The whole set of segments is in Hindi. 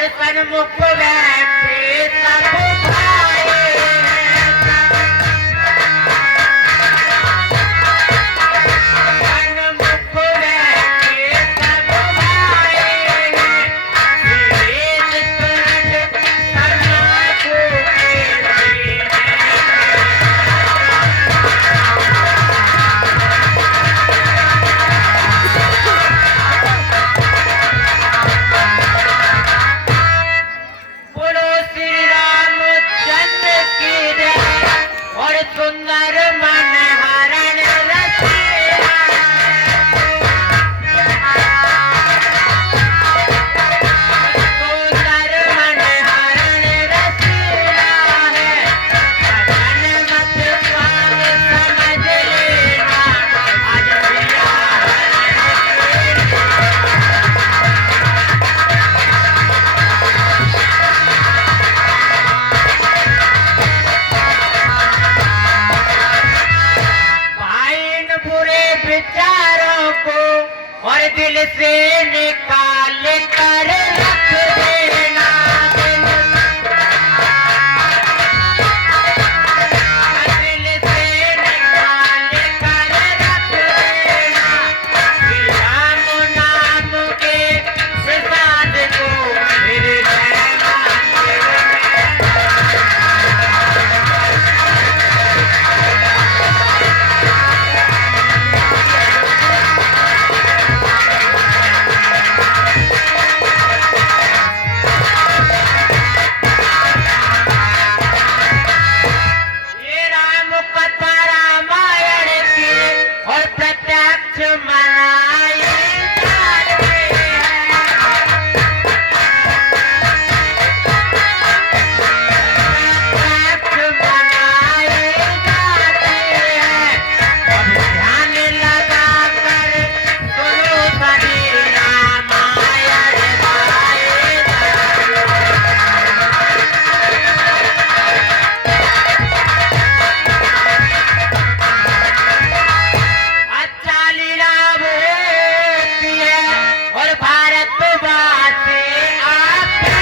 और सन्मुख बैठे सब भाई सन्मुख बैठे सब भाई वेद तुरंत सन्मुख बोलो श्री रामचंद्र की जय और सुंदर मन हरण रसिया सुंदर मन हरण रसिया है भजन मत स्वामी समझ लेना आज प्रिया भाई इन बुरे विचारों को और दिल से निकाल कर रख देना दिल से निकाल कर रख देना श्री राम नाम के प्रसाद को हृदय ये राम कथा रामायण की और प्रत्यक्ष मनाई जाते हैं प्रत्यक्ष मनाई जाते हैं अब ध्यान लगा कर सुनो सभी रामायण गाए अच्छा लीला होती है और भारतवासी आते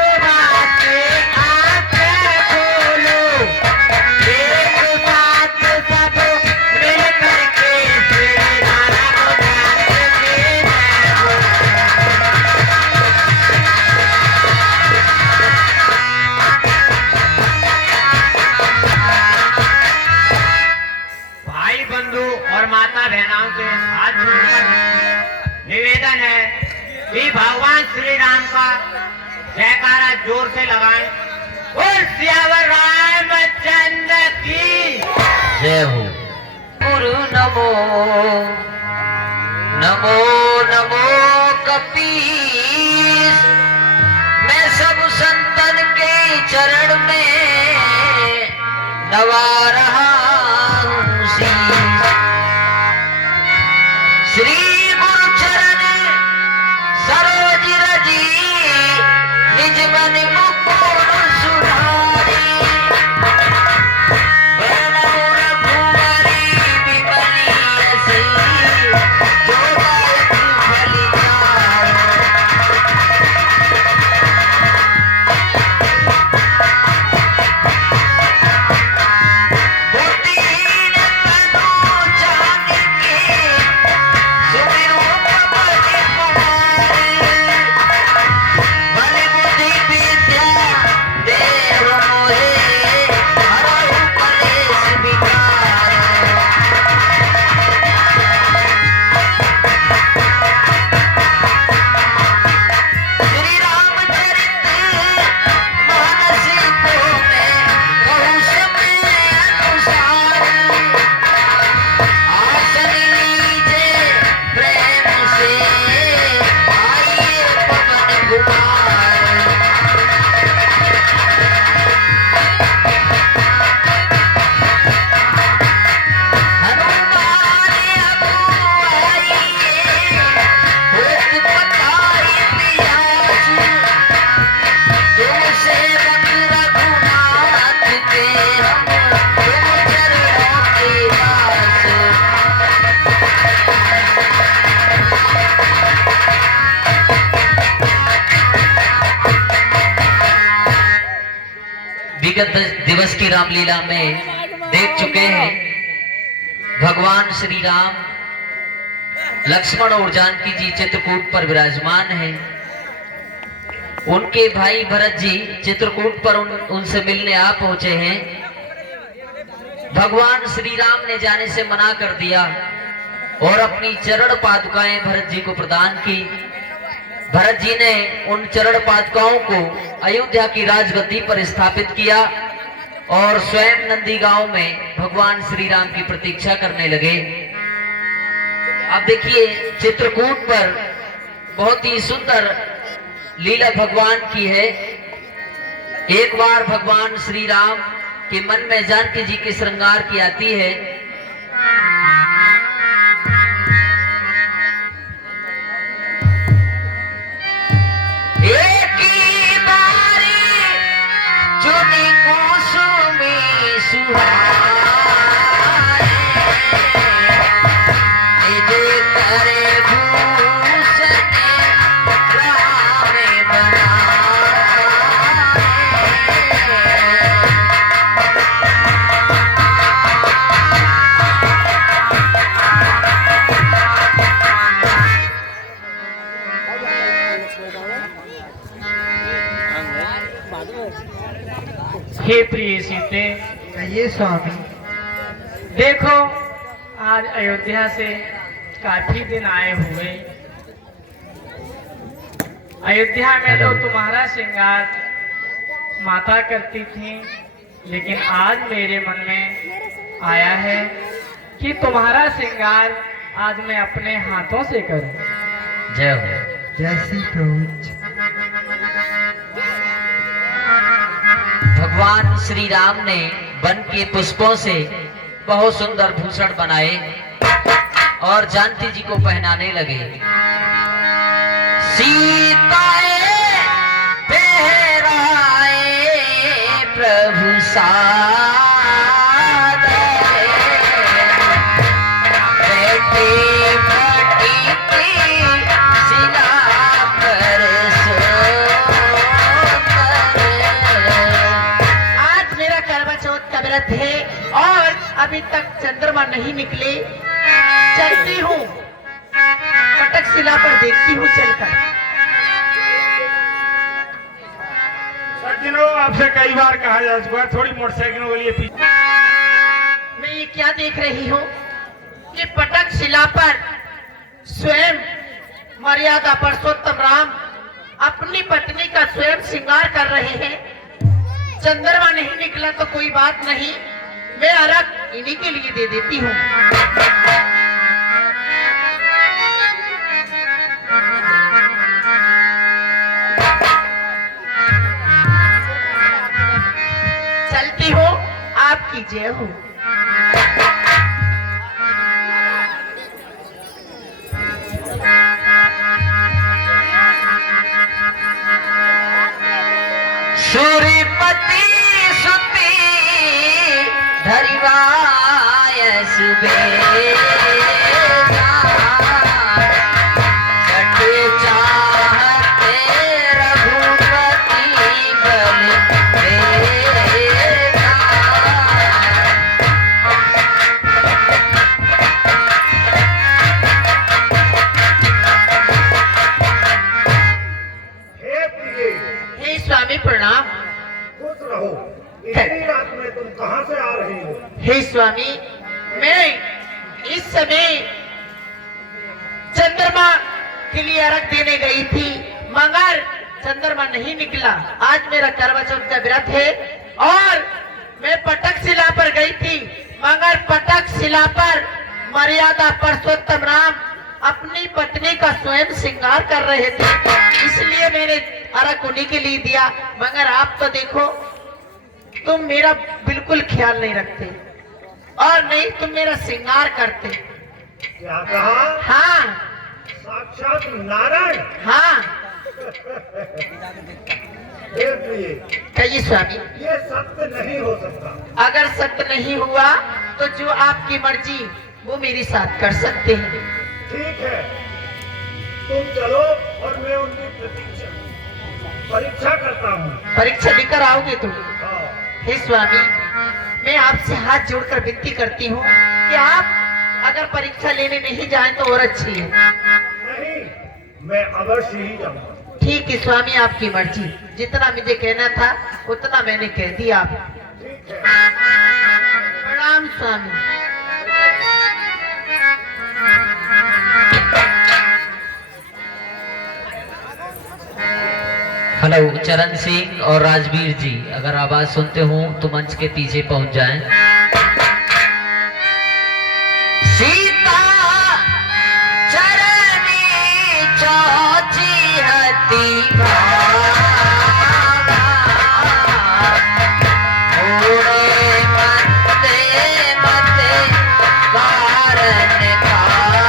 भारतवासी आते बोलो एक साथ सब मिल करके श्री रामचंद्र की जय बोलो। भाई बंधु और माता बहनों से हाथ जोड़कर निवेदन है कि भगवान श्री राम का जयकारा जोर से लगाएं और सियावर रामचंद्र की जय हो। गुरु नमो नमो नमो कपीस, मैं सब संतन के चरण में नवा रहा हूँ शीस। श्री गुरु चरण सरोज रजी, निज मन मुकुर सुधारी। बरनौ रघुबरी विमली यसी, जो दायक फल चारि। बुद्धिहीन तनु जानिके, विगत दिवस की रामलीला में देख चुके हैं भगवान श्री राम लक्ष्मण और जानकी जी चित्रकूट पर विराजमान हैं। उनके भाई भरत जी चित्रकूट पर उनसे मिलने आ पहुंचे हैं। भगवान श्री राम ने जाने से मना कर दिया और अपनी चरण पादुकाएं भरत जी को प्रदान की। भरत जी ने उन चरण पादुकाओं को अयोध्या की राजगद्दी पर स्थापित किया और स्वयं नंदी गांव में भगवान श्री राम की प्रतीक्षा करने लगे। अब देखिए चित्रकूट पर बहुत ही सुंदर लीला भगवान की है। एक बार भगवान श्री राम के मन में जानकी जी के श्रृंगार की आती है। एक ही बारी चुनी कुसुमी सुहाए निज करे भूषण राम बनाए। हे प्रिय सीते, ये स्वामी देखो आज अयोध्या से काफी दिन आए हुए। अयोध्या में तो तुम्हारा श्रृंगार माता करती थी, लेकिन आज मेरे मन में आया है कि तुम्हारा श्रृंगार आज मैं अपने हाथों से करूं। जय हो। जैसी प्रभु। भगवान श्री राम ने वन के पुष्पों से बहुत सुंदर भूषण बनाए और जानकी जी को पहनाने लगे। सीताए पहराए प्रभु सादे बैठे मटी की शिला पर व्रत है और अभी तक चंद्रमा नहीं निकले। चलती हूँ कटक शिला पर, देखती हूँ चलकर। सज्जनों, आपसे कई बार कहा जा चुका है थोड़ी मोटरसाइकिलों के लिए पीछे। मैं ये क्या देख रही हूँ कि पटक शिला पर स्वयं मर्यादा पुरुषोत्तम राम अपनी पत्नी का स्वयं श्रृंगार कर रहे हैं। चंद्रमा नहीं निकला तो कोई बात नहीं, मैं अर्घ इन्हीं के लिए दे देती हूँ। चलती हूँ, आपकी जय हो। सूर्यपति सुती धरिवाय सुबेदा सट चाहते रघुपति बल देगा। हे प्रिय, हे स्वामी प्रणाम। खुश रहो। इतनी रात में तुम कहाँ से आ रही हो? हे स्वामी, मैं इस समय चंद्रमा के लिए अर्घ देने गई थी, मगर चंद्रमा नहीं निकला। आज मेरा करवा चौथ का व्रत है और मैं पटक शिला पर गई थी, मगर पटक शिला पर मर्यादा पुरुषोत्तम राम अपनी पत्नी का स्वयं श्रृंगार कर रहे थे, इसलिए मैंने अर्घ उन्हीं के लिए दिया। मगर आप तो देखो, तुम मेरा बिल्कुल ख्याल नहीं रखते और नहीं तुम मेरा श्रृंगार करते। क्या कहा? हाँ साक्षात नारायण। हाँ, हे प्रिय, कहिए स्वामी। ये सत्य नहीं हो सकता। अगर सत्य नहीं हुआ तो जो आपकी मर्जी वो मेरे साथ कर सकते हैं। ठीक है, तुम चलो और मैं उनकी परीक्षा करता हूँ। परीक्षा लेकर आओगे तुम? हाँ। हे स्वामी, मैं आपसे हाथ जोड़कर विनती करती हूँ कि आप अगर परीक्षा लेने नहीं जाएं तो और अच्छी है। नहीं, मैं अवश्य ही जाऊंगा। ठीक है स्वामी, आपकी मर्जी। जितना मुझे कहना था उतना मैंने कह दिया। ठीक है। प्रणाम स्वामी। हेलो, चरण सिंह और राजवीर जी, अगर आवाज सुनते हो तो मंच के पीछे पहुंच जाएं। सीता चरणी चौची हती भागा, उड़े मते मते कारण खागा।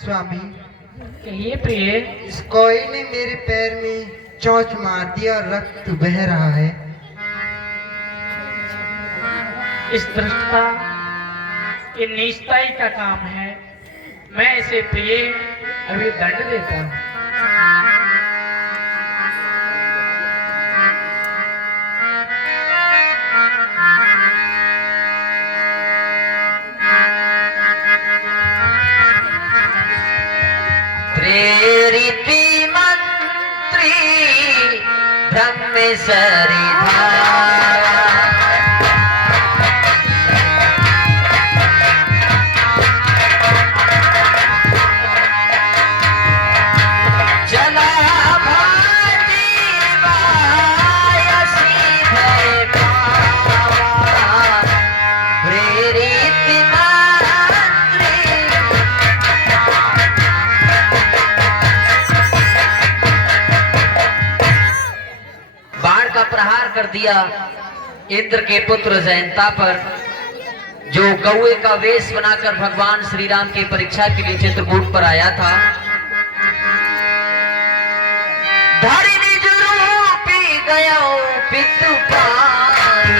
स्वामी, कहिए प्रिय। इस कोई ने मेरे पैर में चोंच मार दिया और रक्त बह रहा है। इस दृष्टता ये नीचताई का काम है। मैं इसे प्रिय अभी दंड देता हूँ। प्रेरिति मंत्री ब्रह्मेश्वरी धारा, चला भाजी बायसी है पावा, प्रेरिति मंत्री। बाण का प्रहार कर दिया इंद्र के पुत्र जयंता पर, जो कौए का वेश बनाकर भगवान श्री राम की परीक्षा के लिए चित्रकूट पर आया था। धरि निज रूपी गयो पितु पाई,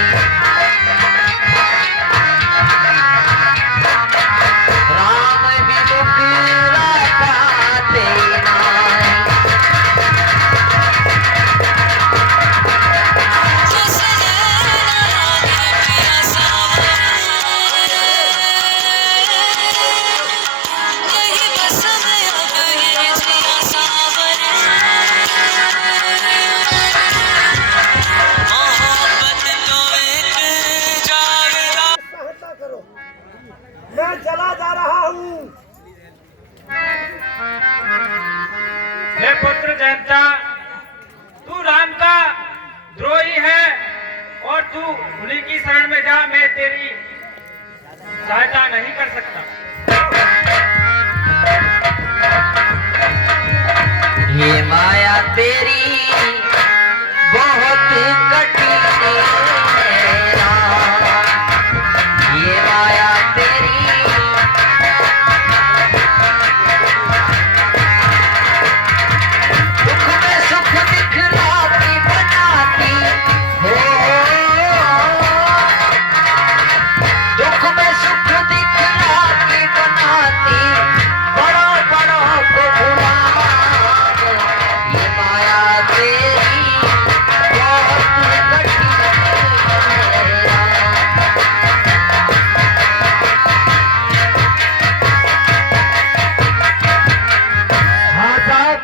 राम विमुख राते नाई। सहायता करो, मैं चला जा रहा हूँ। हे पुत्र जयंता, तू राम का द्रोही है और तू उन्हीं की शरण में जा। मैं तेरी सहायता नहीं कर सकता। ये माया तेरी बहुत कठिन है राम, ये माया तेरी दुख में सुख दिखलाती बनाती हो, दुख में सुख दिखलाती बनाती, बड़ों बड़ों को भुला। ये माया तेरी बहुत कठिन है राम। हाँ साहब,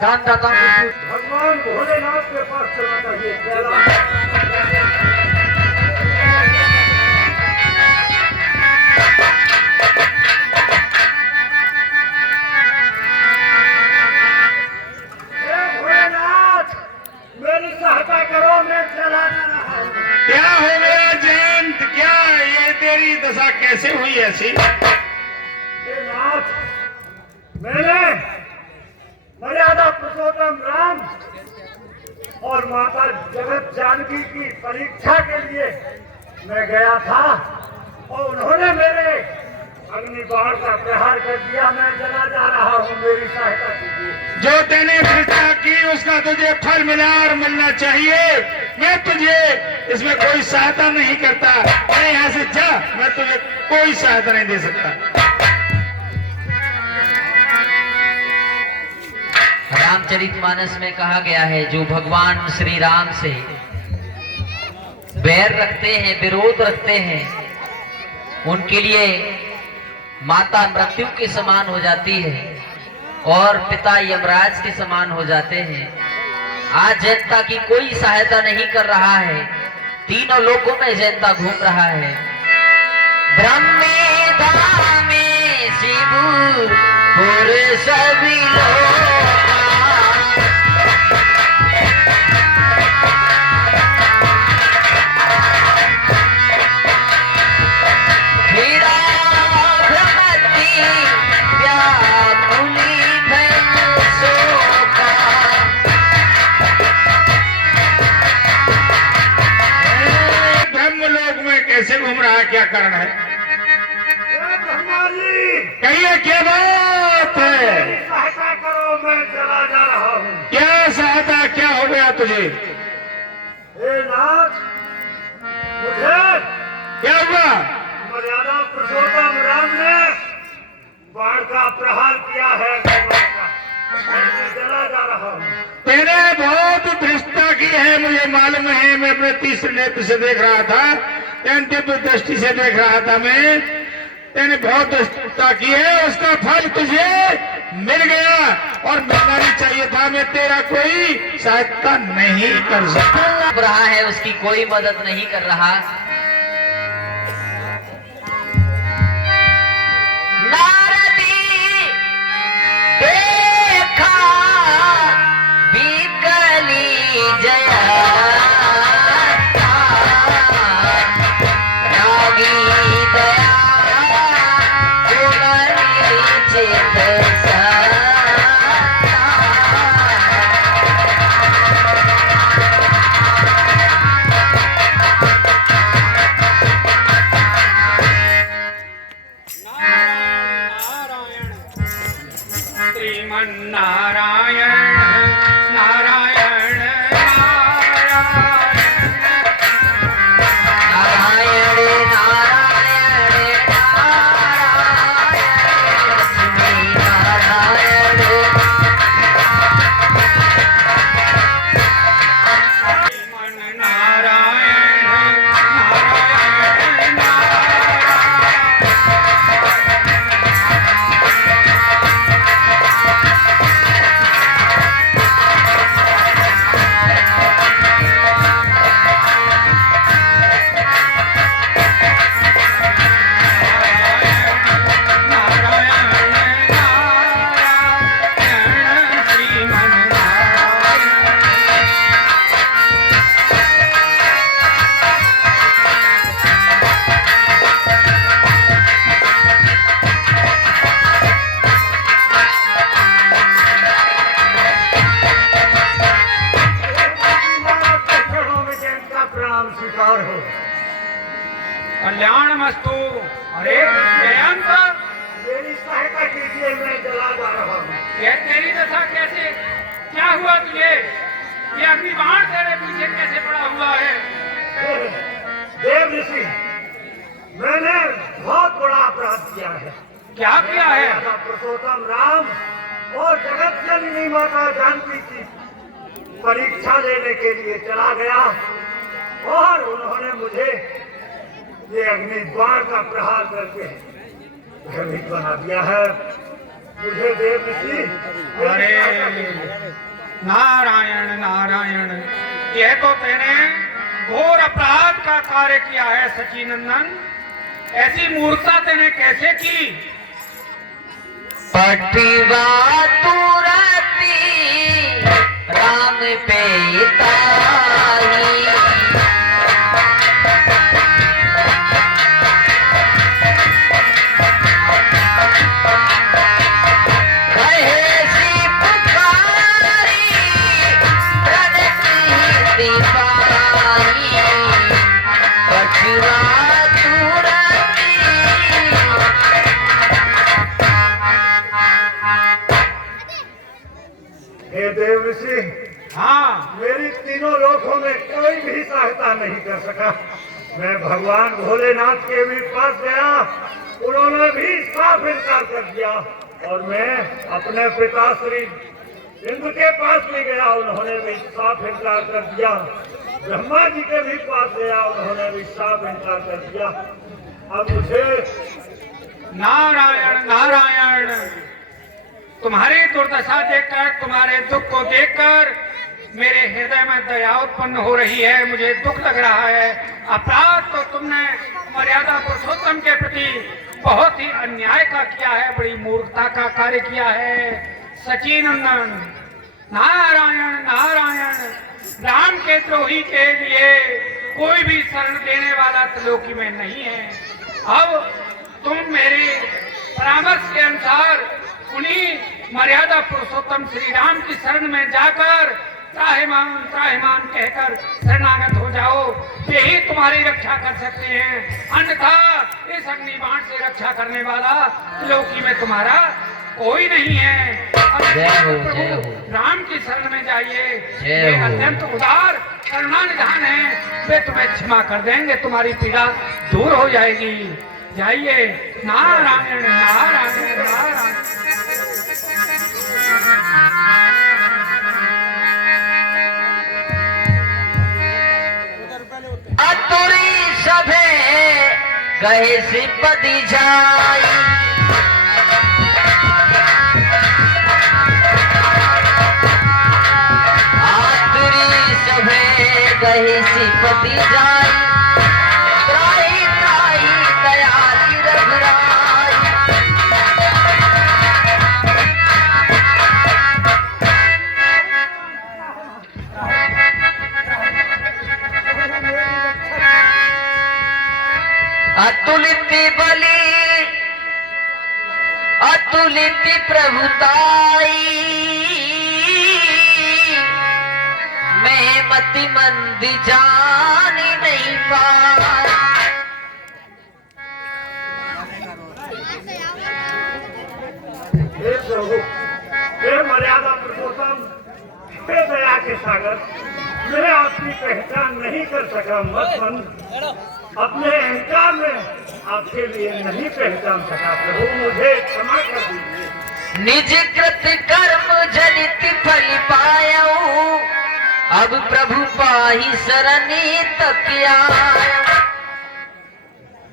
दानदाता को पूछ। भगवान भोलेनाथ के पास चला चाहिए। चला। हे भोलेनाथ, मेरी सहायता करो, मैं चला जा रहा हूँ। क्या हो गया जयंत? क्या ये तेरी दशा कैसे हुई ऐसी? हे नाथ, मैंने मर्यादा पुरुषोत्तम राम और माता जगत जानकी की परीक्षा के लिए मैं गया था और उन्होंने मेरे अग्नि बाण का प्रहार कर दिया, मैं जला जा रहा हूँ, मेरी सहायता कीजिए। जो तूने भ्रष्टा की उसका तुझे फल मिला और मिलना चाहिए। मैं तुझे इसमें कोई सहायता नहीं करता। अरे यहाँ से जा, मैं तुझे कोई सहायता नहीं दे सकता। रामचरितमानस में कहा गया है, जो भगवान श्री राम से बैर रखते हैं, विरोध रखते हैं, उनके लिए माता मृत्यु के समान हो जाती है और पिता यमराज के समान हो जाते हैं। आज जनता की कोई सहायता नहीं कर रहा है, तीनों लोकों में जनता घूम रहा है। ब्रह्मे धामे शिव पुर सभी लोग कैसे घूम रहा है, क्या कारण है? ब्रह्मा जी, कहिए क्या बात है? मेरी सहायता करो, मैं चला जा रहा हूँ। क्या सहायता, क्या हो गया तुझे? हे नाथ, मुझे क्या हुआ? मर्यादा पुरुषोत्तम राम ने बाण का प्रहार किया है, मैं चला जा रहा हूँ। तेने बहुत धृष्टता की है, मुझे मालूम है। मैं अपने तीसरे नेत्र से देख रहा था, दिव्य दृष्टि से देख रहा था मैं। तेने बहुत धृष्टता की है, उसका फल तुझे मिल गया और मिलना भी चाहिए था। मैं तेरा कोई सहायता नहीं कर सकता। रहा है, उसकी कोई मदद नहीं कर रहा। नारदी देखा बिकली जया कल्याण मस्तु। अरे जयंत, मेरी सहायता कीजिए, मैं जला जा रहा हूँ। ये तेरी दशा कैसे, क्या हुआ तुझे? ये अग्निबाण तेरे पीछे कैसे पड़ा हुआ है? देव ऋषि, मैंने बहुत बड़ा अपराध किया है। क्या किया है? पुरुषोत्तम राम और जगत जननी माता जानकी की परीक्षा लेने के लिए चला गया और उन्होंने मुझे ये अग्निबाण का प्रहार करके भ्रमित बना दिया है। मुझे देव ऋषि, अरे नारायण नारायण, यह तो तेने घोर अपराध का कार्य किया है सचिनंदन। ऐसी मूर्खता तेने कैसे की? पठिवा तुरती राम पे ताही, ऋषि, हाँ, मेरी तीनों लोकों में कोई भी सहायता नहीं कर सका। मैं भगवान भोलेनाथ के भी पास गया, उन्होंने भी साफ इनकार कर दिया। और मैं अपने पिता श्री इंद्र के पास भी गया, उन्होंने भी साफ इनकार कर दिया। ब्रह्मा जी के भी पास गया, उन्होंने भी साफ इनकार कर दिया। अब मुझे नारायण नारायण, तुम्हारी दुर्दशा देखकर, तुम्हारे दुख को देखकर मेरे हृदय में दया उत्पन्न हो रही है। मुझे दुख लग रहा है। अपराध तो तुमने मर्यादा पुरुषोत्तम के प्रति बहुत ही अन्याय का किया है, बड़ी मूर्खता का कार्य किया है। सचिनंदन, नारायण नारायण, राम के द्रोही के लिए कोई भी शरण देने वाला त्रिलोकी में नहीं है। अब तुम मेरे परामर्श के अनुसार उन्हीं मर्यादा पुरुषोत्तम श्री राम की शरण में जाकर त्राहिमाम कहकर शरणागत हो जाओ। यही तुम्हारी रक्षा कर सकते हैं, अन्यथा इस अग्निबाण से रक्षा करने वाला त्रिलोकी में तुम्हारा कोई नहीं है। जय हो, प्रभु जय हो। राम की शरण में जाइए, जय वे हो। अत्यंत उदार करुणानिधान है, वे तुम्हें क्षमा कर देंगे, तुम्हारी पीड़ा दूर हो जाएगी। जाइए। नारायण नारायण नारायण। अतुरी सभे गए सिपति जाई, आतुरी सभे गए सिपति जाई, त्राही त्राही दयाली रघुराई। अतुलित बलि अतुलित प्रभुताई, मैं मति मंद जान नहीं पाई। हे प्रभु, हे मर्यादा पुरुषोत्तम, हे दया के सागर, मैं आपकी पहचान नहीं कर सका। मत अपने अहंकार में आपके लिए नहीं पहचान सका। प्रभु मुझे क्षमा कर दीजिए। निज कृत कर्म जनित फल पायऊ, अब प्रभु पाही सरनी तक आयऊ।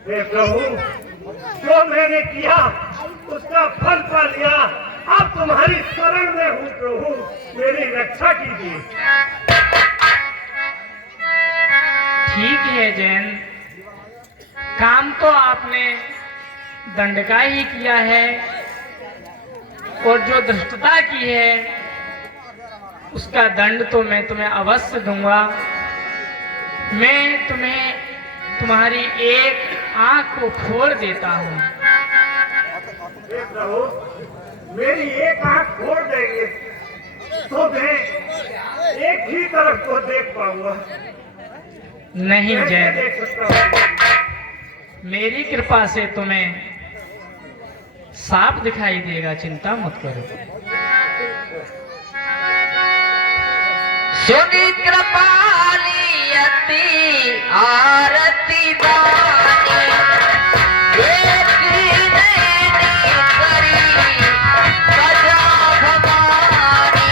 हे प्रभु, जो मैंने किया उसका फल पा लिया। अब तुम्हारी शरण में हूँ प्रभु, मेरी रक्षा कीजिए। ठीक है जैन, काम तो आपने दंड का ही किया है, और जो धृष्टता की है उसका दंड तो मैं तुम्हें अवश्य दूंगा। मैं तुम्हें तुम्हारी एक आंख को फोड़ देता हूँ। हे प्रभु, मेरी एक आंख फोड़ देंगे तो मैं एक ही तरफ को देख पाऊंगा। नहीं मैं जैन, देख सकता हूँ। मेरी कृपा से तुम्हें साफ दिखाई देगा, चिंता मत करो। सुनी कृपाली अति आरती बानी, एक नैनी करी बजा भवानी।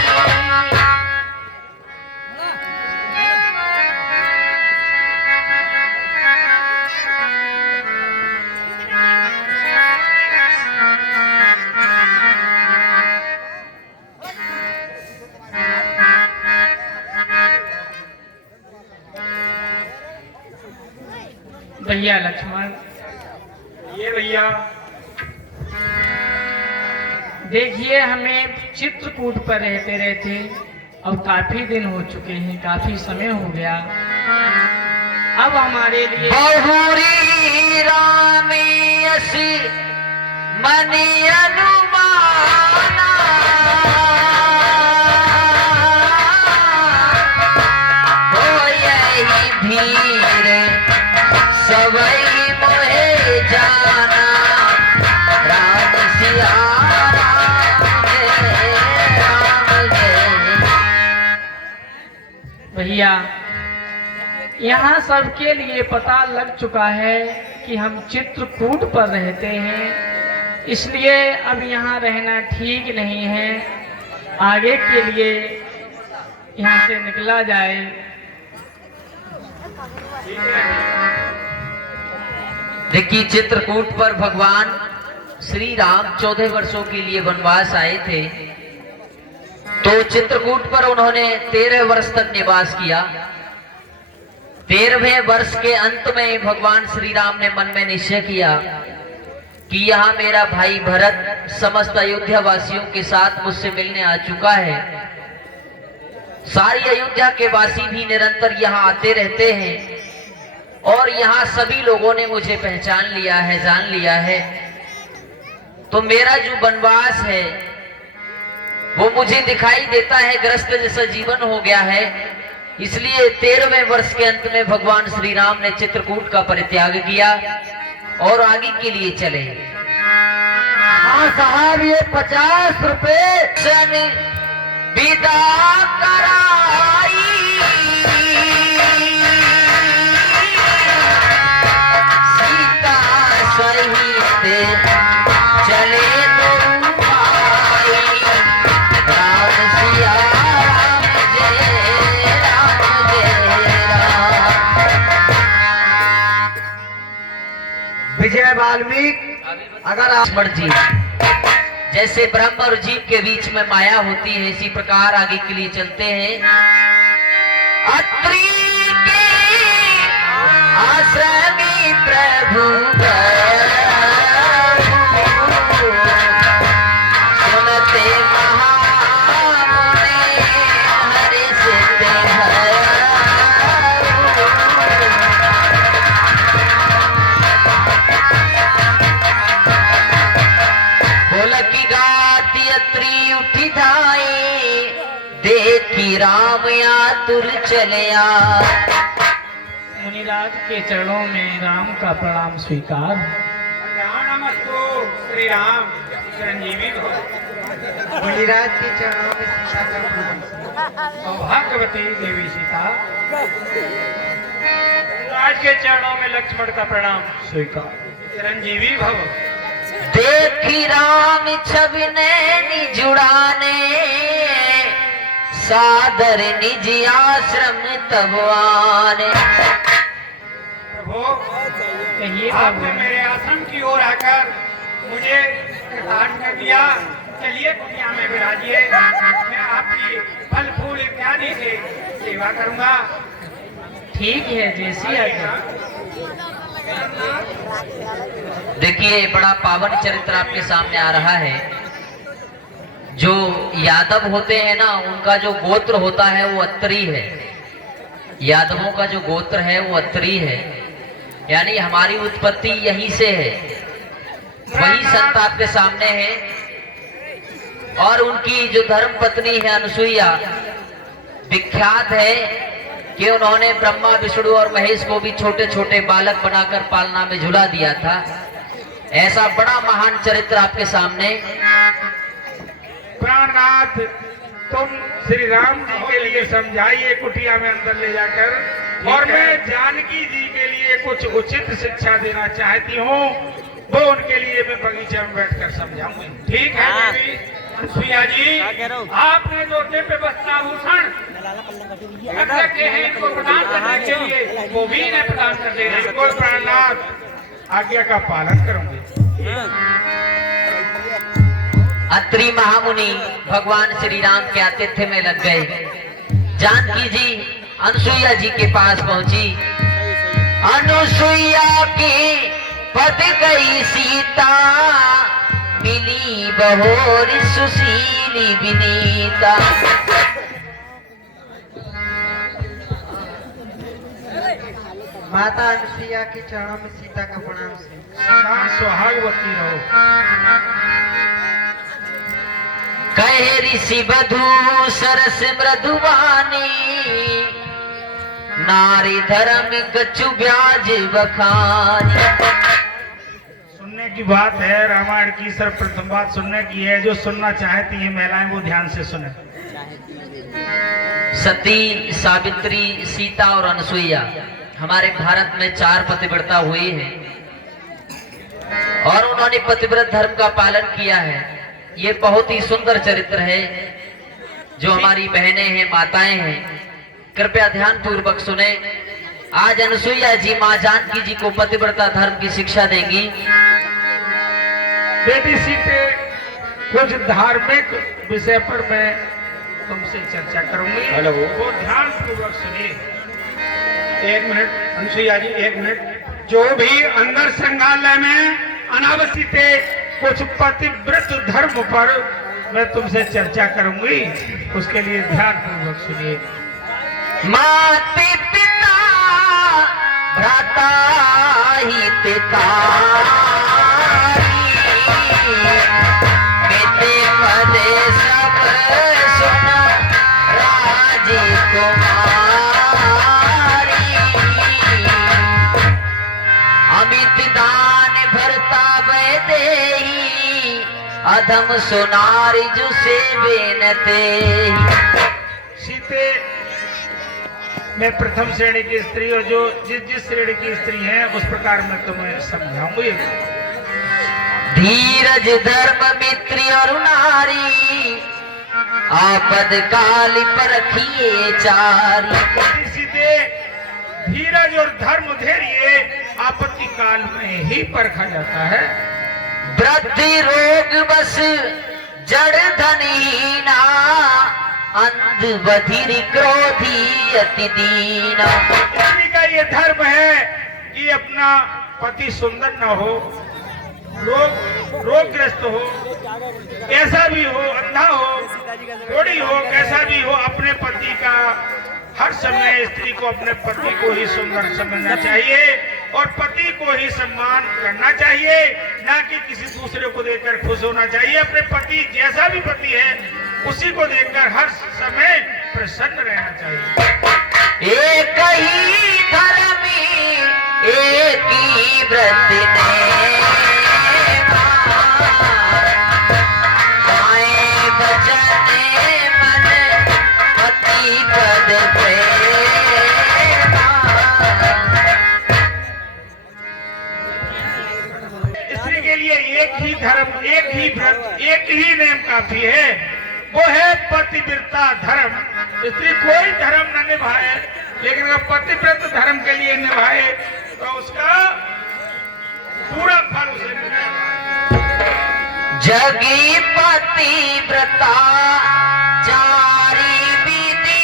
भैया लक्ष्मण, ये भैया, देखिए हमें चित्रकूट पर रहते रहते अब काफी दिन हो चुके हैं, काफी समय हो गया। अब हमारे लिए बहुरी रामी असी मनि अनुमाना, हो यही भीर सबई मोहे जाना। राम सिया राम जय राम जय, भैया, यहाँ सबके लिए पता लग चुका है कि हम चित्रकूट पर रहते हैं, इसलिए अब यहाँ रहना ठीक नहीं है। आगे के लिए यहाँ से निकला जाए। देखिए, चित्रकूट पर भगवान श्री राम 14 वर्षों के लिए वनवास आए थे, तो चित्रकूट पर उन्होंने 13 वर्ष तक निवास किया। 13वें वर्ष के अंत में भगवान श्री राम ने मन में निश्चय किया कि यहाँ मेरा भाई भरत समस्त अयोध्या वासियों के साथ मुझसे मिलने आ चुका है। सारी अयोध्या के वासी भी निरंतर यहाँ आते रहते हैं और यहाँ सभी लोगों ने मुझे पहचान लिया है, जान लिया है। तो मेरा जो वनवास है वो मुझे दिखाई देता है ग्रस्त जैसा जीवन हो गया है। इसलिए 13वें वर्ष के अंत में भगवान श्री राम ने चित्रकूट का परित्याग किया और आगे के लिए चले। हाँ साहब, ये 50 रुपए सन विदा कराई, सीता सहित चले दो भाई, राम सिया राम जय राम जय राम। विजय वाल्मीकि, अगर आप लक्ष्मण जी, जैसे ब्रह्म और जीव के बीच में माया होती है, इसी प्रकार आगे के लिए चलते हैं। अत्रि के आश्रमी प्रभु सुनते महामुनि हर्षित हर। बोलकी गाती अत्रि उठी धाए, देखी राम आतुर चलिया। मुनिराज के चरणों में राम का प्रणाम स्वीकार। नमस्तु श्री राम चिरंजीवी भव। मुनिराज के चरणों में सीता का प्रणाम। सौभाग्यवती देवी सीता, राज के चरणों में लक्ष्मण का प्रणाम स्वीकार। चिरंजीवी भव। देखी राम छवि नैनी जुड़ाने, सादर निज आश्रम तब आने। प्रभु, कहिए आपने बाबू। मेरे आश्रम की ओर आकर मुझे प्रदान कर दिया। चलिए कुटिया में विराजिए, मैं आपकी फल फूल इत्यादि से सेवा करूंगा। ठीक है, जैसी आज्ञा। देखिए, बड़ा पावन चरित्र आपके सामने आ रहा है। जो यादव होते हैं ना, उनका जो गोत्र होता है वो अत्रि है। यादवों का जो गोत्र है वो अत्रि है, यानी हमारी उत्पत्ति यहीं से है। वही संत आपके सामने है और उनकी जो धर्म पत्नी है अनुसुईया, विख्यात है कि उन्होंने ब्रह्मा विष्णु और महेश को भी छोटे छोटे बालक बनाकर पालना में झुला दिया था। ऐसा बड़ा महान चरित्र आपके सामने। प्राणनाथ, तुम श्री राम जी के लिए समझाइए कुटिया में अंदर ले जाकर, और मैं जानकी जी के लिए कुछ उचित शिक्षा देना चाहती हूँ, वो उनके लिए मैं बगीचे में बैठकर समझाऊंगी। ठीक है देवी अनुसुईया जी, आपने जो दिव्य वस्त्राभूषण रखे हैं इनको प्रदान करने के लिए वो भी इन्हें प्रदान कर देना। बिल्कुल प्राणनाथ, आज्ञा का पालन करूंगी। अत्रि महामुनि भगवान श्री राम के आतिथ्य में लग गए। जानकी जी अनुसुईया जी के पास पहुंची। अनुसुईया की पद गई सीता, मिली बहोर सुशीली विनीता। माता अनुसुईया के चरणों में सीता का प्रणाम से। सदा सुहागवती रहो। कहे ऋषि बधू सरस मृदुवानी, नारी धर्म कछु ब्याज बखानी। सुनने की बात है, रामायण की सर्वप्रथम बात सुनने की है। जो सुनना चाहती है महिलाएं वो ध्यान से सुने। सती, सावित्री, सीता और अनसुईया हमारे भारत में 4 पतिव्रता हुई हैं और उन्होंने पतिव्रत धर्म का पालन किया है। ये बहुत ही सुंदर चरित्र है जो हमारी बहनें हैं, माताएं हैं, कृपया ध्यान पूर्वक सुने। आज अनसुईया जी माँ जानकी जी को पतिव्रता धर्म की शिक्षा देंगी। बेटी सीते, कुछ धार्मिक विषय पर मैं तुमसे चर्चा करूंगी। हेलो। वो ध्यान पूर्वक सुनिए। 1 मिनट अनुसुईया जी, 1 मिनट। जो भी अंदर संग्रहालय में अनावश्यक कुछ पतिव्रत धर्म पर मैं तुमसे चर्चा करूंगी, उसके लिए ध्यान पूर्वक सुनिए। माते पिता भ्राता हितकारी, मिते पदे सब सुन राजकुमारी, अमित दान भरता देही, अधम सुनारी जुसे बेनते। सीते, मैं प्रथम श्रेणी की स्त्री और जो जिस श्रेणी की स्त्री है उस प्रकार मैं तुम्हें समझाऊंगी। धीरज धर्म मित्र और नारी, आपद काल पर रखिए चारी। सीधे धीरज और धर्म धैर्य आपत्ति काल में ही परखा जाता है। वृद्धि रोग बस जड़ धनीना, अंध बधिर क्रोधी अति दीना। स्त्री का ये धर्म है कि अपना पति सुंदर न हो, रोगग्रस्त हो, कैसा भी हो, अंधा हो, थोड़ी हो, कैसा भी हो, अपने पति का हर समय स्त्री को अपने पति को ही सुंदर समझना चाहिए और पति को ही सम्मान करना चाहिए, ना कि किसी दूसरे को देखकर खुश होना चाहिए। अपने पति जैसा भी पति है उसी को देखकर हर समय प्रसन्न रहना चाहिए। एक ही धर्मी एक ही व्रत ने, गाए बचन मन पति पद प्रेमा। स्त्री के लिए एक ही धर्म, एक ही व्रत, एक ही नियम काफी है, वो है पतिव्रता धर्म। स्त्री कोई धर्म न निभाए, लेकिन अगर पतिव्रत धर्म के लिए निभाए तो उसका पूरा फल उसे मिलेगा। जगी पतिव्रता चारी विधि,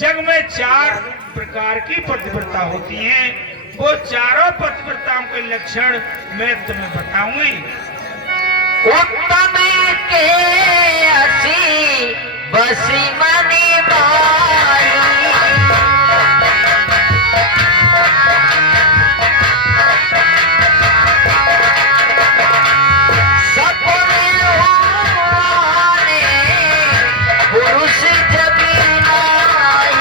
जग में 4 प्रकार की पतिव्रता होती हैं। वो चारों पतिव्रताओं के लक्षण मैं तुम्हें बताऊंगी। उत्तम के असी बसी मनी बाई, सपने आने पुरुष जगी नाई।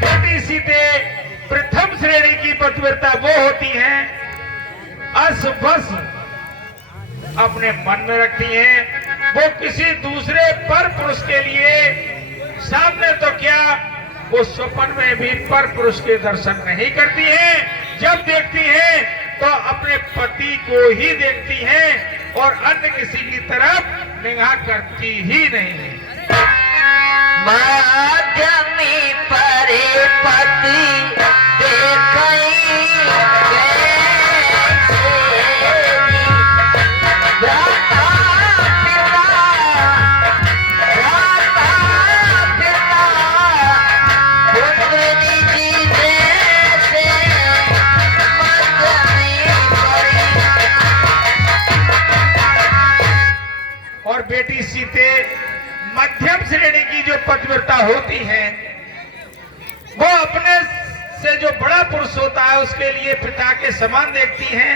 बेटी सीते, प्रथम श्रेणी की पतिव्रता वो होती हैं अस बस अपने मन में रखती हैं। वो किसी दूसरे पर पुरुष के लिए सामने तो क्या, वो स्वप्न में भी पर पुरुष के दर्शन नहीं करती हैं। जब देखती हैं तो अपने पति को ही देखती हैं और अन्य किसी की तरफ निगाह करती ही नहीं है। माध्यमी परे पति देखई कैसे, भ्राता पिता पुत्र निजी जैसे, मध्यमी परे बेटी सीते मध्यम श्रेणी की जो पतिव्रता होती है, वो अपने से जो बड़ा पुरुष होता है उसके लिए पिता के समान देखती हैं,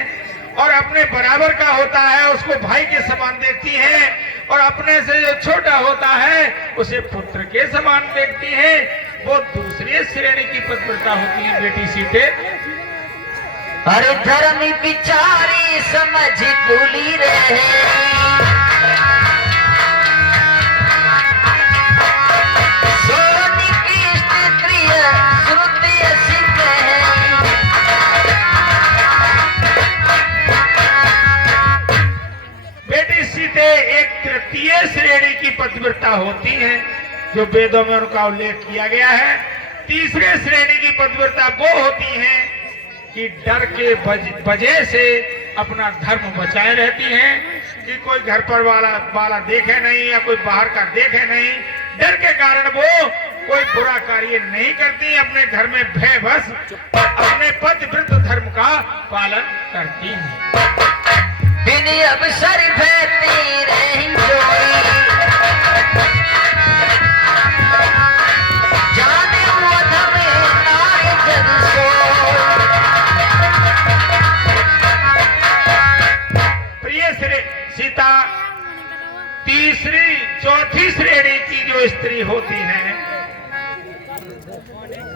और अपने बराबर का होता है उसको भाई के समान देखती हैं, और अपने से जो छोटा होता है उसे पुत्र के समान देखती हैं। वो दूसरी श्रेणी की पतिव्रता होती है बेटी सीते। अरे धर्मी बिचारी समझ भूली रहे, सोनी की स्त्री श्रुति सिद्ध है। बेटी सीते एक तृतीय श्रेणी की पतिव्रता होती है जो वेदों में उनका उल्लेख किया गया है। तीसरे श्रेणी की पतिव्रता वो होती है कि डर के वजह से अपना धर्म बचाए रहती हैं, कि कोई घर पर वाला देखे नहीं या कोई बाहर का देखे नहीं, डर के कारण वो कोई बुरा कार्य नहीं करती, अपने घर में भय बस अपने पतिव्रत धर्म का पालन करती हैं। बिन अवसर भयती रही जोई, जाने वधम नाय जन सो। सीता तीसरी चौथी श्रेणी की जो स्त्री होती है,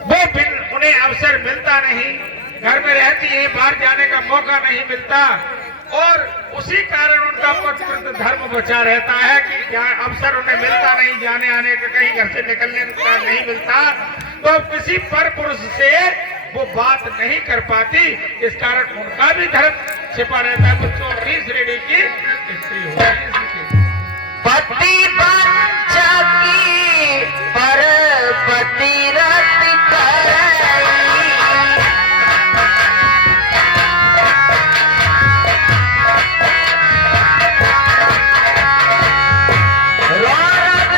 वो बिन उन्हें अवसर मिलता नहीं, घर में रहती है, बाहर जाने का मौका नहीं मिलता, और उसी कारण उनका पतिव्रत धर्म बचा रहता है कि क्या अवसर उन्हें मिलता नहीं, जाने आने का, कहीं घर से निकलने का नहीं मिलता, तो किसी पर पुरुष से वो बात नहीं कर पाती, इस कारण उनका भी धर्म छिपा रहता है। तो चौथी श्रेणी की स्त्री होती है। पति बंचा की पर पति रत करई, रौरव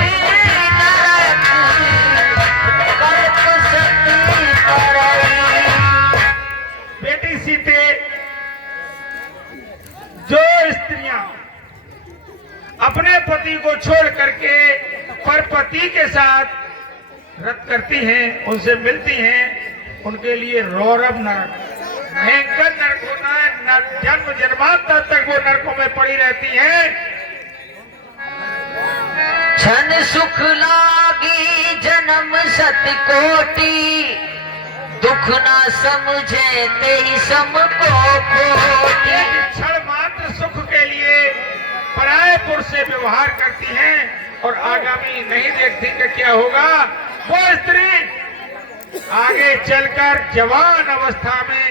नरक कल्प सती करई। बेटी सीते जो स्त्रियां अपने पति को छोड़ करके पर पति के साथ रत करती हैं, उनसे मिलती हैं, उनके लिए रौरव नरक, भयंकर नरक होता है, जन्म जन्मांतर तक वो नरकों में पड़ी रहती हैं। छन सुख लागी जन्म सत कोटि, दुख ना समझे ते ही सम को खोटी। एक क्षण मात्र सुख के लिए पराये पुरुष से व्यवहार करती हैं और आगामी नहीं देखती कि क्या होगा। वो स्त्री आगे चलकर जवान अवस्था में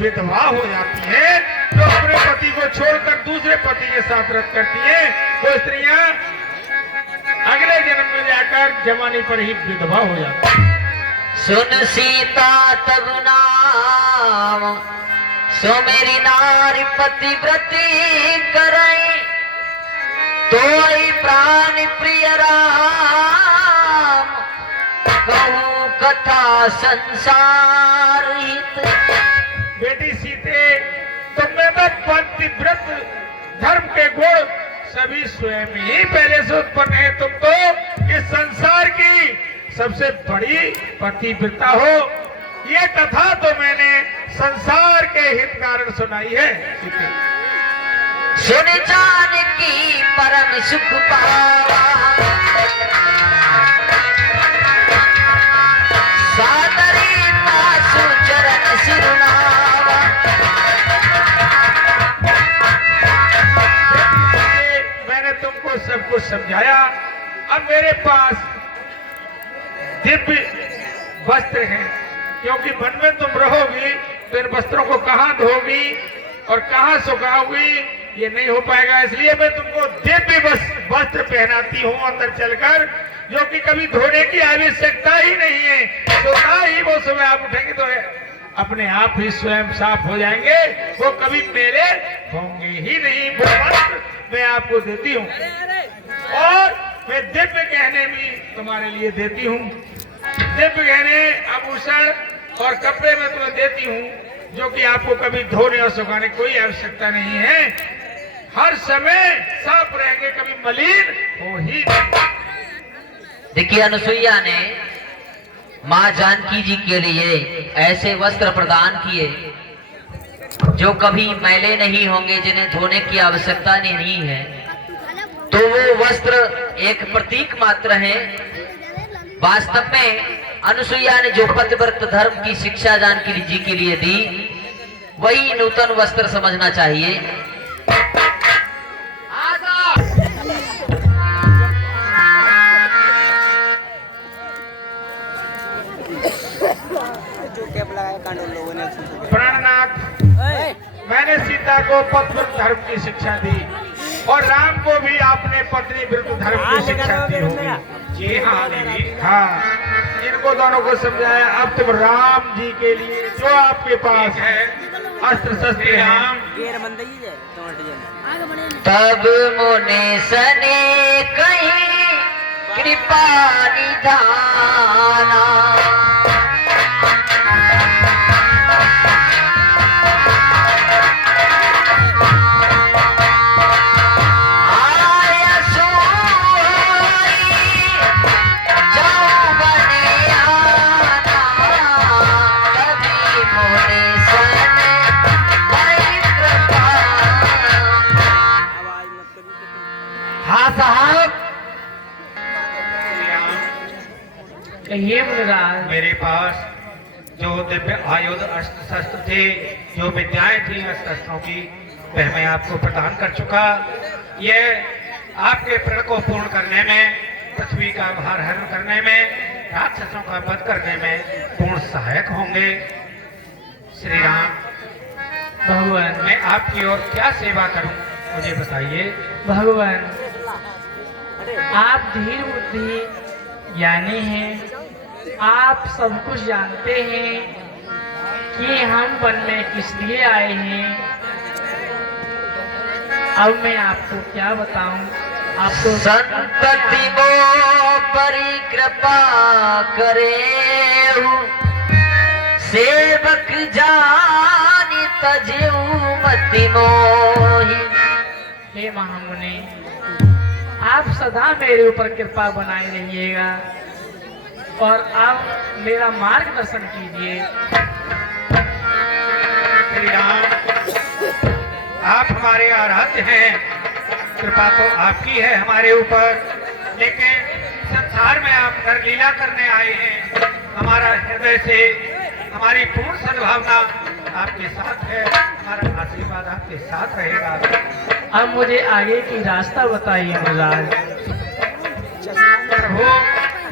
विधवा हो जाती है, जो अपने पति को छोड़कर दूसरे पति के साथ रत करती है। वो स्त्रियां अगले जन्म में जाकर जवानी पर ही विधवा हो जाती है। सुन सीता तब नाम, सो मेरी नारी पतिव्रती करई, तोई प्राण प्रिय राम, कहूँ कथा संसार हित। बेटी सीते, तुम में तो पतिव्रत धर्म के गुण सभी स्वयं ही पहले से उत्पन्न है। तुम तो इस संसार की सबसे बड़ी पतिव्रता हो। ये कथा तो मैंने संसार के हित कारण सुनाई है। सुन जान की परम सुख पावा, सादरी पासु चरण सिरुनावा। मैंने तुमको सब कुछ समझाया। अब मेरे पास दिव्य वस्त्र हैं, क्योंकि वन में तुम रहोगी तो इन वस्त्रों को कहाँ धोगी और कहाँ सुखाओगी, ये नहीं हो पाएगा। इसलिए मैं तुमको दिव्य वस्त्र पहनाती हूँ अंदर चलकर, जो कि कभी धोने की आवश्यकता ही नहीं है। सोता ही वो सुबह आप उठेंगे तो अपने आप ही स्वयं साफ हो जाएंगे, वो कभी मेरे होंगे ही नहीं। वो वस्त्र मैं आपको देती हूँ, और मैं दिव्य गहने भी तुम्हारे लिए देती हूँ। दिव्य गहने, आभूषण और कपड़े में तुम्हें देती हूँ, जो कि आपको कभी धोने और सुखाने कोई आवश्यकता नहीं है। हर समय साफ रहेंगे, कभी मलिन हो ही नहीं। देखिए अनुसुईया ने माँ जानकी जी के लिए ऐसे वस्त्र प्रदान किए जो कभी मैले नहीं होंगे, जिन्हें धोने की आवश्यकता नहीं है। तो वो वस्त्र एक प्रतीक मात्र है। वास्तव में अनुसुईया ने जो पतिव्रत धर्म की शिक्षा जानकी जी के लिए दी, वही नूतन वस्त्र समझना चाहिए। प्राणनाथ, मैंने सीता को पत्नी धर्म की शिक्षा दी और राम को भी आपने पत्नी विरुद्ध धर्म की शिक्षा दी होगी। जी हाँ देवी। हाँ, इनको दोनों को समझाया। अब तुम राम जी के लिए जो आपके पास ठीक है, अस्त्र शस्त्र हैं, तब मुने सने कहीं कृपा निधाना। हाँ साहब, कहिए मुनिराज। मेरे पास जो दिव्य आयुध अस्त्र शस्त्र थे, जो विद्याएं थी अस्त्र शस्त्रों की, वह मैं आपको प्रदान कर चुका। ये आपके प्रण को पूर्ण करने में, पृथ्वी का भार हरण करने में, राक्षसों का वध करने में पूर्ण सहायक होंगे। श्री राम, भगवान, मैं आपकी और क्या सेवा करूं, मुझे बताइए। भगवान, आप धीर बुद्धि ज्ञानी हैं, आप सब कुछ जानते हैं कि हम वन में किस लिए आए हैं। अब मैं आपको क्या बताऊं, आपको संतति मो परि कृपा करे, सेवक जानि तजेऊ मति मोहि। हे महामुनि, आप सदा मेरे ऊपर कृपा बनाए रहिएगा और आप मेरा मार्गदर्शन कीजिए। श्री राम, आप हमारे आराध्य हैं, कृपा तो आपकी है हमारे ऊपर, लेकिन संसार में आप नर लीला करने आए हैं। हमारा हृदय से हमारी पूर्ण सद्भावना आपके साथ है, हमारा आशीर्वाद आपके साथ रहेगा। अब मुझे आगे की रास्ता बताइए महाराज। प्रभु,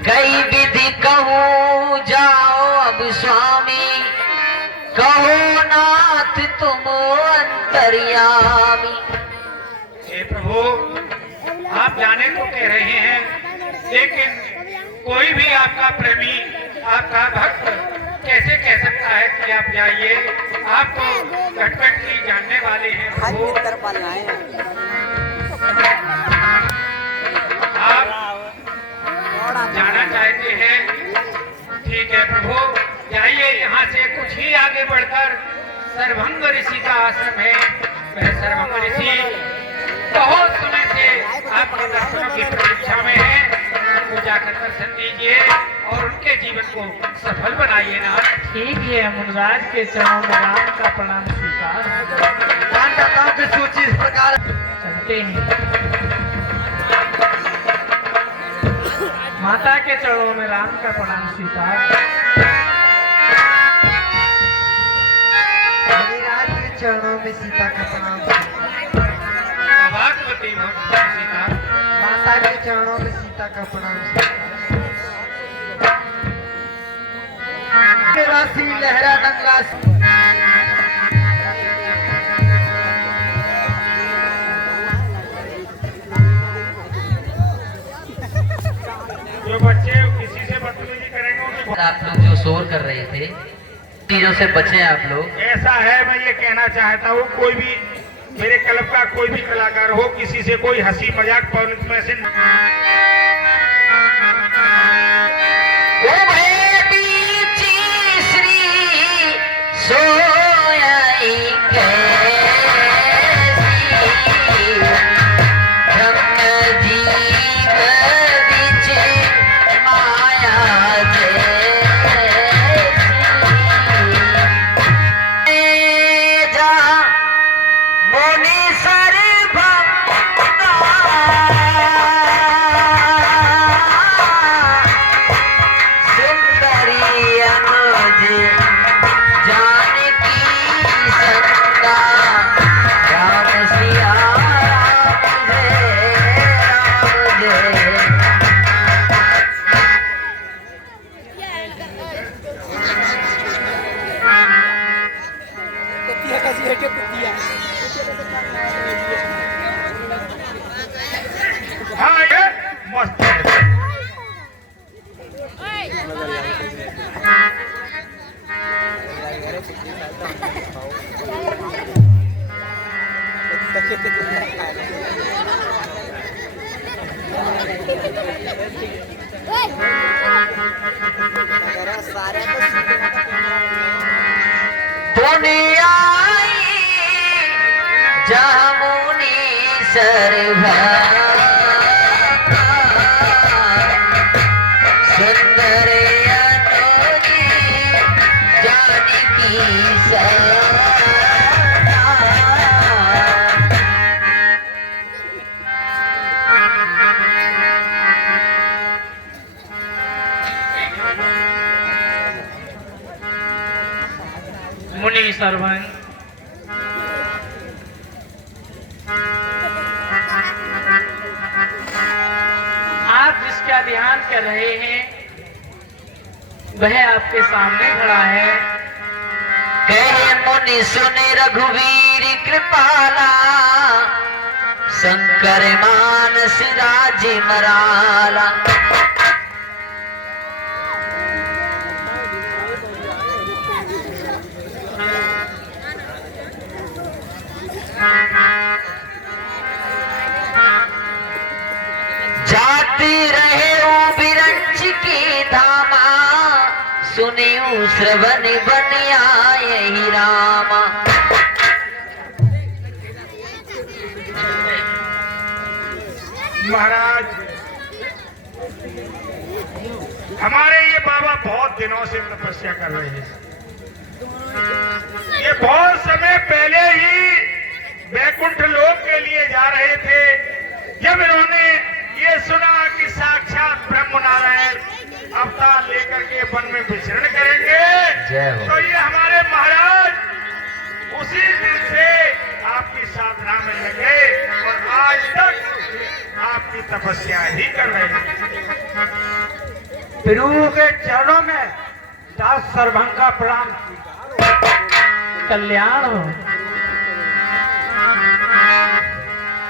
कई विधि कहूँ जाओ अब स्वामी, कहो नाथ तुम अंतर्यामी। हे प्रभु, आप जाने को कह रहे हैं, लेकिन कोई भी आपका प्रेमी, आपका भक्त कैसे कह सकता है कि आप जाइए? आप तो घटघट की जानने वाले हैं प्रभु। आप जाना चाहते हैं, ठीक है प्रभु, जाइए। यहाँ से कुछ ही आगे बढ़कर सर्वंग ऋषि का आश्रम है। वह सर्वंग ऋषि बहुत समय से आपके दर्शनों की प्रतीक्षा में है। उनको जाकर दर्शन दीजिए और उनके जीवन को सफल बनाइए ना। ठीक है, मुनराज के चरणों में राम का प्रणाम स्वीकार। दानदाताओं की सूची इस प्रकार चलते हैं। माता के चरणों में राम का प्रणाम स्वीकार। मुनिराज के चरणों में सीता का प्रणाम। भागवती भगवती सीता, माता के चरणों में सीता का प्रणाम। राशि लहरा नंगा जो बच्चे किसी से बदतमीजी करेंगे उन्हें आप लोग जो शोर कर रहे थे, चीजों से बचें आप लोग। ऐसा है, मैं ये कहना चाहता हूँ, कोई भी मेरे क्लब का कोई भी कलाकार हो, किसी से कोई हंसी मजाक पब्लिक में से सोयाई कैसी दुनिया जमुनी सुंदर अनुजी जानकी मुनि सरवन आप जिसका ध्यान कर रहे हैं वह आपके सामने खड़ा है। कहे मुनि सुने रघुवीर कृपाला शंकर मानस राज मराला। जाती रहे ओ बिरंच की धामा सुने श्रवण बन आए ही रामा। महाराज हमारे ये बाबा बहुत दिनों से तपस्या कर रहे हैं। ये बहुत समय पहले ही वैकुंठ लोक के लिए जा रहे थे। जब इन्होंने ये सुना कि साक्षात ब्रह्म नारायण अवतार लेकर के वन में विचरण करेंगे तो ये हमारे महाराज उसी दिन से आपकी साधना में लगे और आज तक आपकी तपस्या ही कर रहे हैं। प्रभु के चरणों में दास सर्वंग का प्रणाम। कल्याण हो।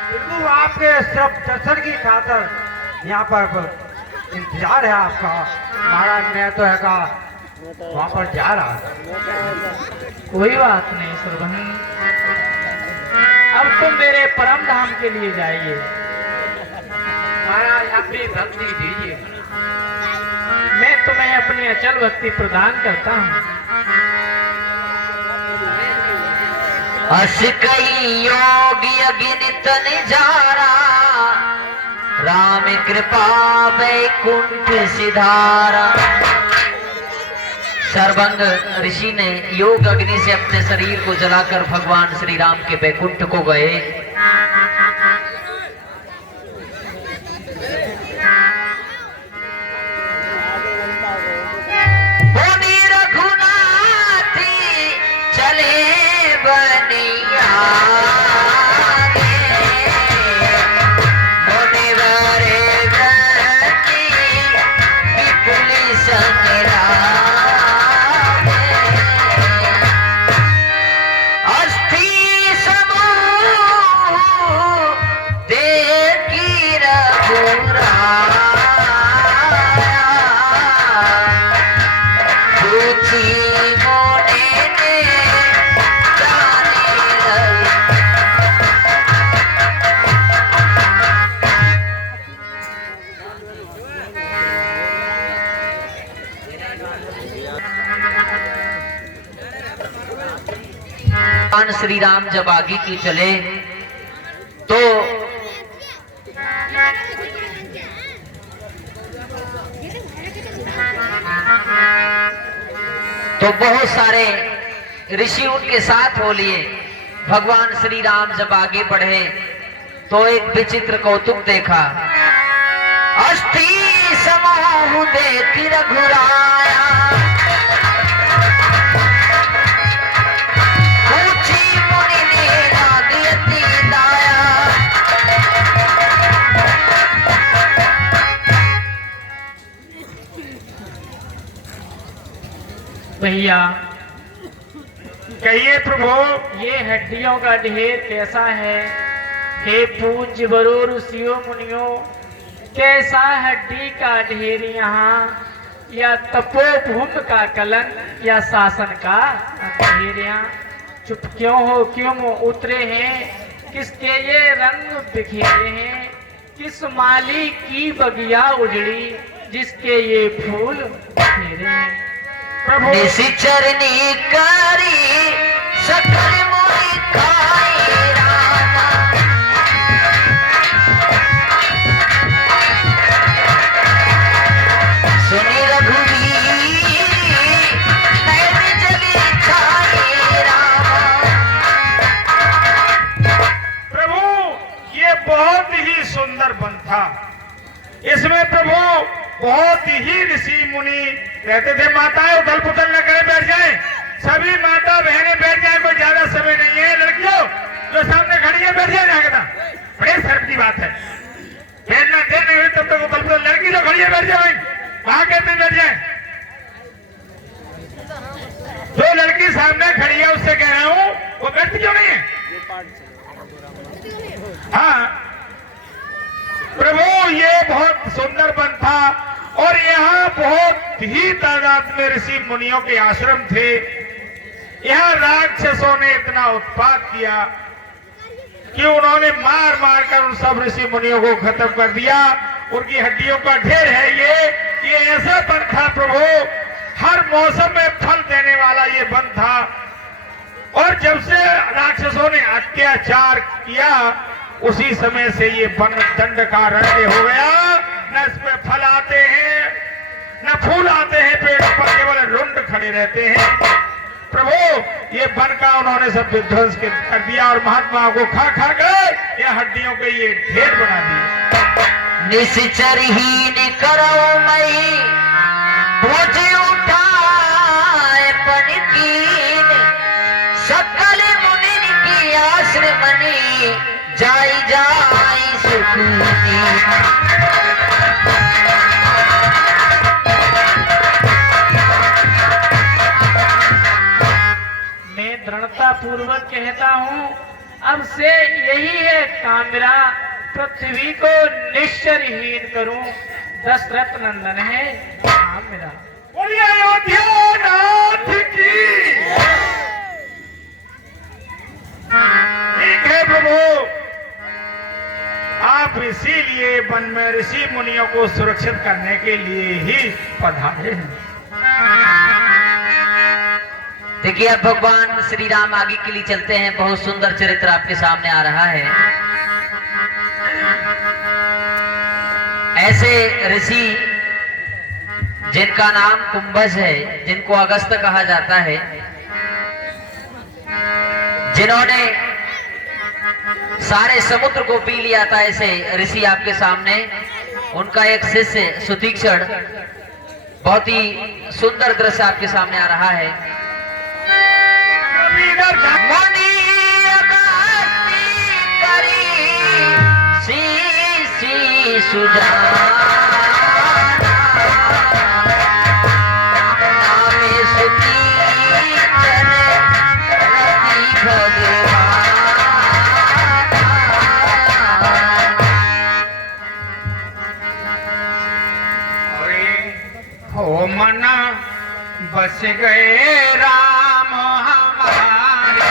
प्रभु आपके सब दर्शन की खातर यहाँ पर इंतजार है आपका। महाराज मैं तो है कहा वहाँ पर जा रहा था। कोई बात नहीं सरवन, अब तुम मेरे परम धाम के लिए जाइए। महाराज अपनी भक्ति दीजिए। मैं तुम्हें अपनी अचल भक्ति प्रदान करता हूँ। अस कही योगी अगिनित निजारा राम कृपा वैकुंठ सिधारा। सर्वंग ऋषि ने योग अग्नि से अपने शरीर को जलाकर भगवान श्री राम के वैकुंठ को गए। मुनि रघुनाथी चले बनिया श्री राम जब आगे की चले तो बहुत सारे ऋषि उनके साथ हो लिए। भगवान श्री राम जब आगे बढ़े तो एक विचित्र कौतुक देखा। अस्थि समूह देख रघुराया भैया। कहिए प्रभु। ये हड्डियों का ढेर कैसा है? हे पूज्य वरो ऋषियों मुनियों, कैसा हड्डी का ढेर यहाँ, या तपोभूम का कलन या शासन का ढेर यहाँ? चुप क्यों हो, क्यों उतरे हैं? किसके ये रंग बिखेरे हैं? किस माली की बगिया उजड़ी जिसके ये फूल खिले। प्रभु निशिचरनी कारी सकल मोहि खाए रामा। सुनि रघुवीर नैन जली छाए रामा। प्रभु ये बहुत ही सुंदर वन था। इसमें प्रभु बहुत ही ऋषि मुनि रहते थे। माताएं उथल पुथल न करें, बैठ जाएं। सभी माता बहनें बैठ जाएं, कोई ज्यादा समय नहीं है। लड़कियों जो सामने खड़ी है बैठ जाए जाएगा। बड़े शर्म की बात है, बैठना देर नहीं हुई तब तक उथल पुथल। लड़की जो खड़ी है बैठ जाए, वहां कहते बैठ जाए। जो लड़की सामने खड़ी है उससे कह रहा हूं वो बैठती क्यों नहीं है? हाँ प्रभु ये बहुत सुंदर वन था और यहाँ बहुत ही तादाद में ऋषि मुनियों के आश्रम थे। यहाँ राक्षसों ने इतना उत्पात किया कि उन्होंने मार मार कर उन सब ऋषि मुनियों को खत्म कर दिया। उनकी हड्डियों का ढेर है ये ऐसा वन था प्रभु, हर मौसम में फल देने वाला ये वन था। और जब से राक्षसों ने अत्याचार किया उसी समय से ये वन दंड का रण्य हो गया। न इसमें फल आते हैं न फूल आते हैं, पेड़ों पर केवल रुंड खड़े रहते हैं। प्रभु ये वन का उन्होंने सब विध्वंस कर दिया और महात्माओं को खा खा कर ये हड्डियों के ये ढेर बना दिए। निश्चरहीन करो मई बोझ उठाए पन कीन। सकल मुनि की आश्रमनी जाई जाई सुकूनी। मैं दृढ़ता पूर्वक कहता हूँ, अब से यही है काम मेरा, पृथ्वी को निश्चरहीन करूं। दशरथ नंदन है काम मेरा। बोलिए अयोध्या नाथ की। ठीक है प्रभु, आप इसीलिए वन में ऋषि मुनियों को सुरक्षित करने के लिए ही पधारे हैं। देखिए अब भगवान श्री राम आगे के लिए चलते हैं। बहुत सुंदर चरित्र आपके सामने आ रहा है। ऐसे ऋषि जिनका नाम कुंभज है, जिनको अगस्त कहा जाता है, जिन्होंने सारे समुद्र को पी लिया था, ऐसे ऋषि आपके सामने। उनका एक शिष्य सुतीक्षण, बहुत ही सुंदर दृश्य आपके सामने आ रहा है। मुनि अगस्ती करी शीशी सुजाना। नामे सुतीक्षण रति भगवान। हो मना बस गए राम हमारे।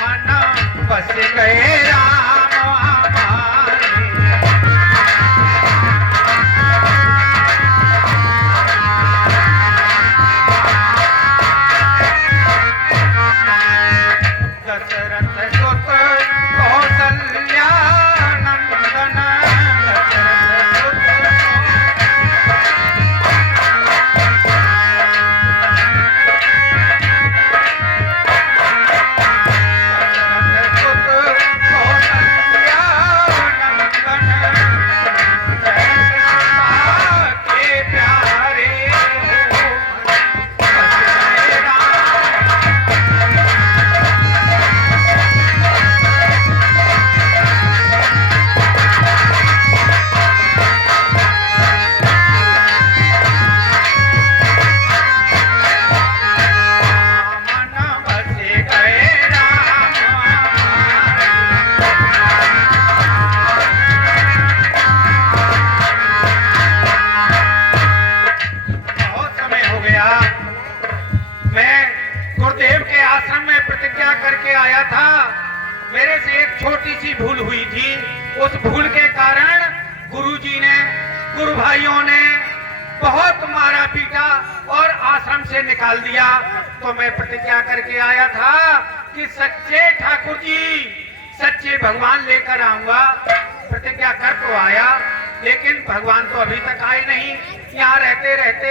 मना बस गए राम हमारे। उस भूल के कारण गुरुजी ने, गुरु भाइयों ने बहुत मारा पीटा और आश्रम से निकाल दिया। तो मैं प्रतिज्ञा करके आया था कि सच्चे ठाकुर जी, सच्चे भगवान लेकर आऊंगा। प्रतिज्ञा कर तो आया, लेकिन भगवान तो अभी तक आए नहीं। यहाँ रहते रहते